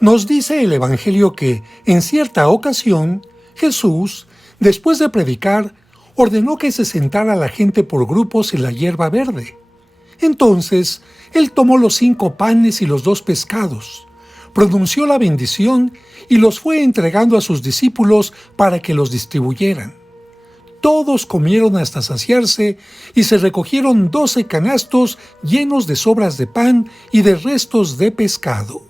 Nos dice el Evangelio que, en cierta ocasión, Jesús, después de predicar, ordenó que se sentara la gente por grupos en la hierba verde. Entonces, él tomó los 5 panes y los 2 pescados, pronunció la bendición y los fue entregando a sus discípulos para que los distribuyeran. Todos comieron hasta saciarse y se recogieron 12 canastos llenos de sobras de pan y de restos de pescado.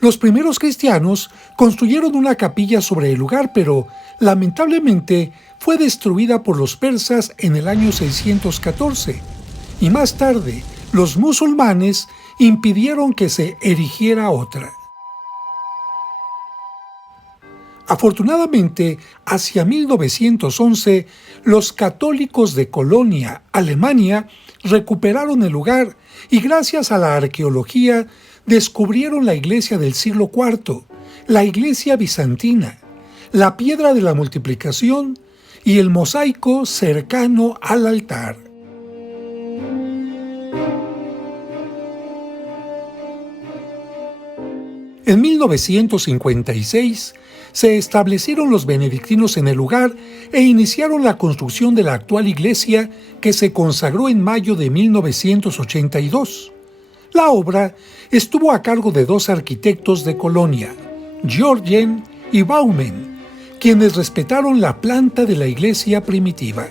Los primeros cristianos construyeron una capilla sobre el lugar, pero lamentablemente fue destruida por los persas en el año 614, y más tarde los musulmanes impidieron que se erigiera otra. Afortunadamente, hacia 1911, los católicos de Colonia, Alemania, recuperaron el lugar y gracias a la arqueología descubrieron la iglesia del siglo IV, la iglesia bizantina, la piedra de la multiplicación y el mosaico cercano al altar. En 1956 se establecieron los benedictinos en el lugar e iniciaron la construcción de la actual iglesia que se consagró en mayo de 1982. La obra estuvo a cargo de 2 arquitectos de Colonia, Georgen y Baumen, quienes respetaron la planta de la iglesia primitiva.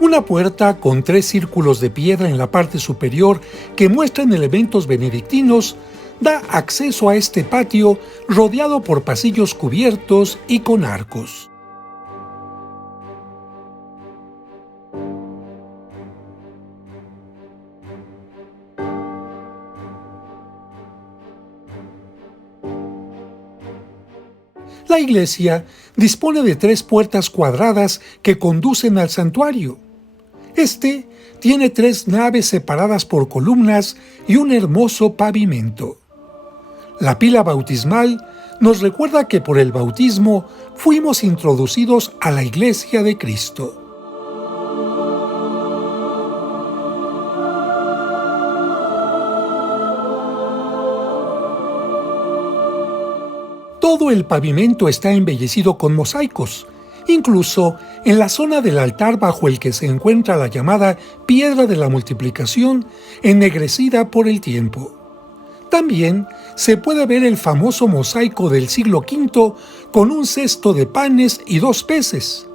Una puerta con 3 círculos de piedra en la parte superior que muestran elementos benedictinos da acceso a este patio rodeado por pasillos cubiertos y con arcos. La iglesia dispone de 3 puertas cuadradas que conducen al santuario. Este tiene 3 naves separadas por columnas y un hermoso pavimento. La pila bautismal nos recuerda que por el bautismo fuimos introducidos a la Iglesia de Cristo. Todo el pavimento está embellecido con mosaicos, incluso en la zona del altar bajo el que se encuentra la llamada piedra de la multiplicación, ennegrecida por el tiempo. También se puede ver el famoso mosaico del siglo V con un cesto de panes y 2 peces.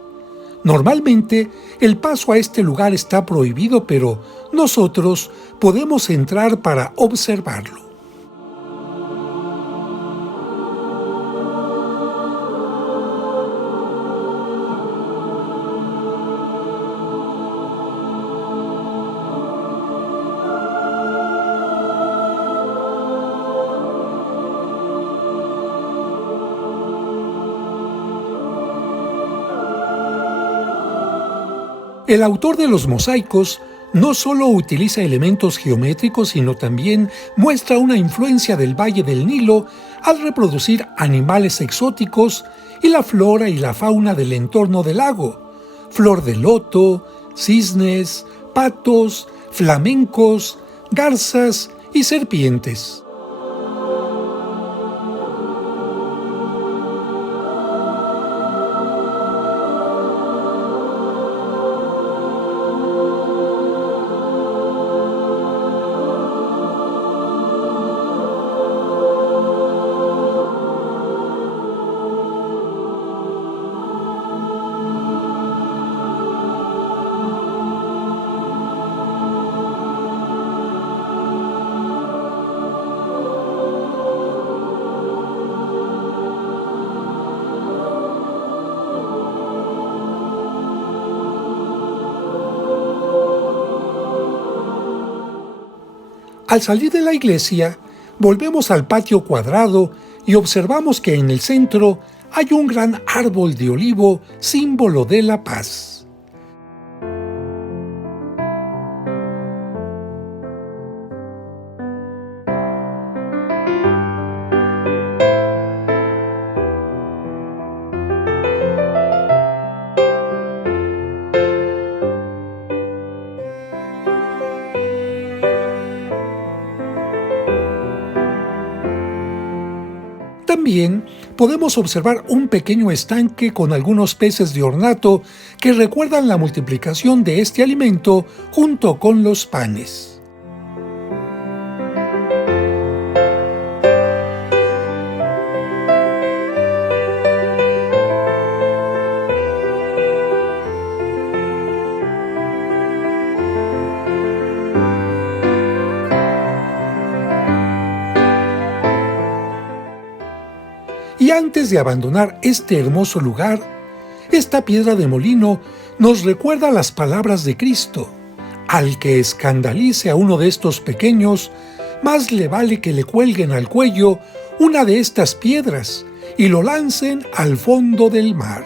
Normalmente, el paso a este lugar está prohibido, pero nosotros podemos entrar para observarlo. El autor de los mosaicos no solo utiliza elementos geométricos, sino también muestra una influencia del Valle del Nilo al reproducir animales exóticos y la flora y la fauna del entorno del lago: flor de loto, cisnes, patos, flamencos, garzas y serpientes. Al salir de la iglesia, volvemos al patio cuadrado y observamos que en el centro hay un gran árbol de olivo, símbolo de la paz. También podemos observar un pequeño estanque con algunos peces de ornato que recuerdan la multiplicación de este alimento junto con los panes. Y antes de abandonar este hermoso lugar, esta piedra de molino nos recuerda las palabras de Cristo: al que escandalice a uno de estos pequeños, más le vale que le cuelguen al cuello una de estas piedras y lo lancen al fondo del mar.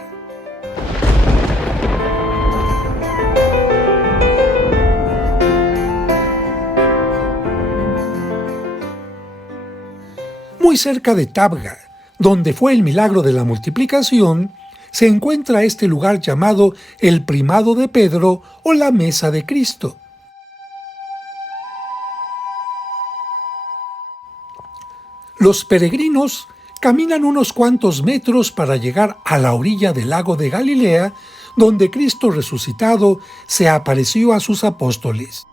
Muy cerca de Tabga, donde fue el milagro de la multiplicación, se encuentra este lugar llamado el Primado de Pedro o la Mesa de Cristo. Los peregrinos caminan unos cuantos metros para llegar a la orilla del lago de Galilea, donde Cristo resucitado se apareció a sus apóstoles.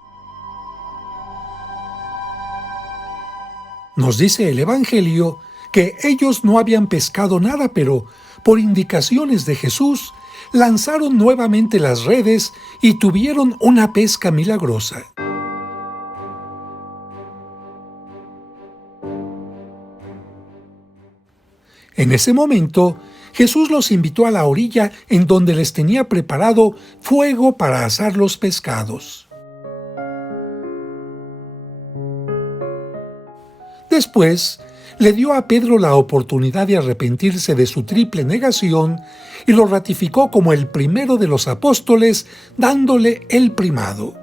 Nos dice el Evangelio que ellos no habían pescado nada, pero por indicaciones de Jesús lanzaron nuevamente las redes y tuvieron una pesca milagrosa. En ese momento, Jesús los invitó a la orilla en donde les tenía preparado fuego para asar los pescados. Después, le dio a Pedro la oportunidad de arrepentirse de su triple negación y lo ratificó como el primero de los apóstoles, dándole el primado.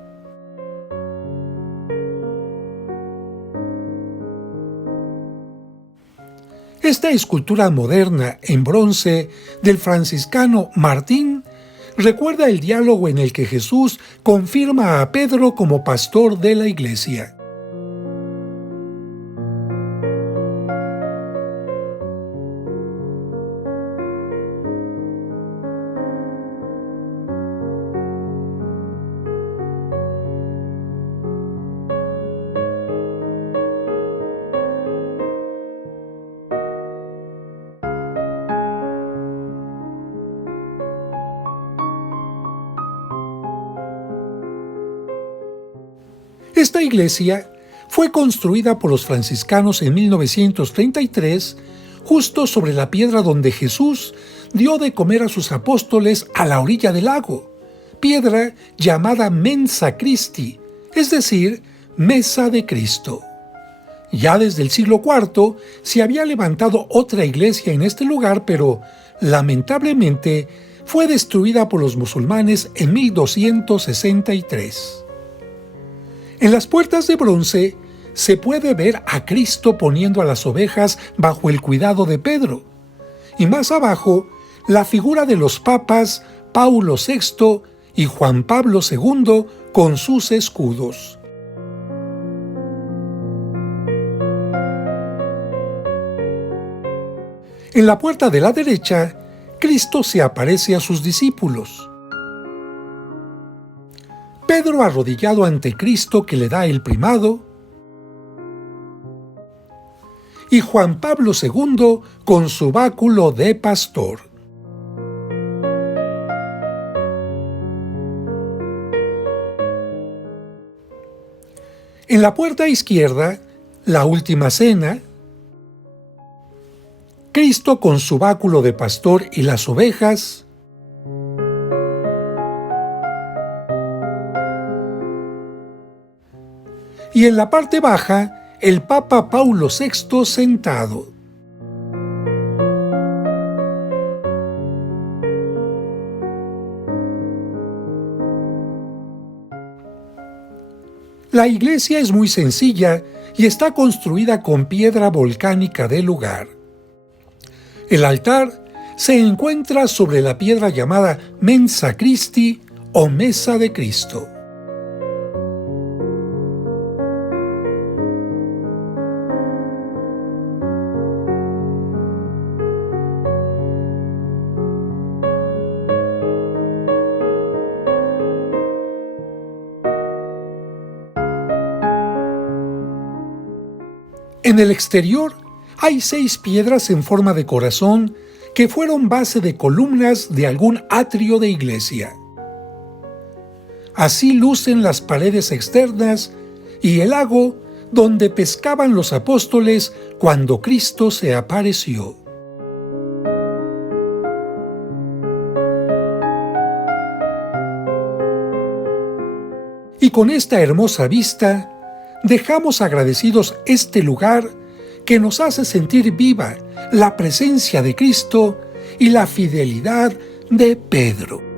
Esta escultura moderna en bronce del franciscano Martín recuerda el diálogo en el que Jesús confirma a Pedro como pastor de la iglesia. Esta iglesia fue construida por los franciscanos en 1933, justo sobre la piedra donde Jesús dio de comer a sus apóstoles a la orilla del lago, piedra llamada Mensa Christi, es decir, Mesa de Cristo. Ya desde el siglo IV se había levantado otra iglesia en este lugar, pero lamentablemente fue destruida por los musulmanes en 1263. En las puertas de bronce se puede ver a Cristo poniendo a las ovejas bajo el cuidado de Pedro, y más abajo la figura de los papas Paulo VI y Juan Pablo II con sus escudos. En la puerta de la derecha, Cristo se aparece a sus discípulos. Pedro arrodillado ante Cristo que le da el primado, y Juan Pablo II con su báculo de pastor. En la puerta izquierda, la última cena, Cristo con su báculo de pastor y las ovejas, y en la parte baja, el Papa Paulo VI sentado. La iglesia es muy sencilla y está construida con piedra volcánica del lugar. El altar se encuentra sobre la piedra llamada Mensa Christi o Mesa de Cristo. En el exterior hay 6 piedras en forma de corazón que fueron base de columnas de algún atrio de iglesia. Así lucen las paredes externas y el lago donde pescaban los apóstoles cuando Cristo se apareció. Y con esta hermosa vista, dejamos agradecidos este lugar que nos hace sentir viva la presencia de Cristo y la fidelidad de Pedro.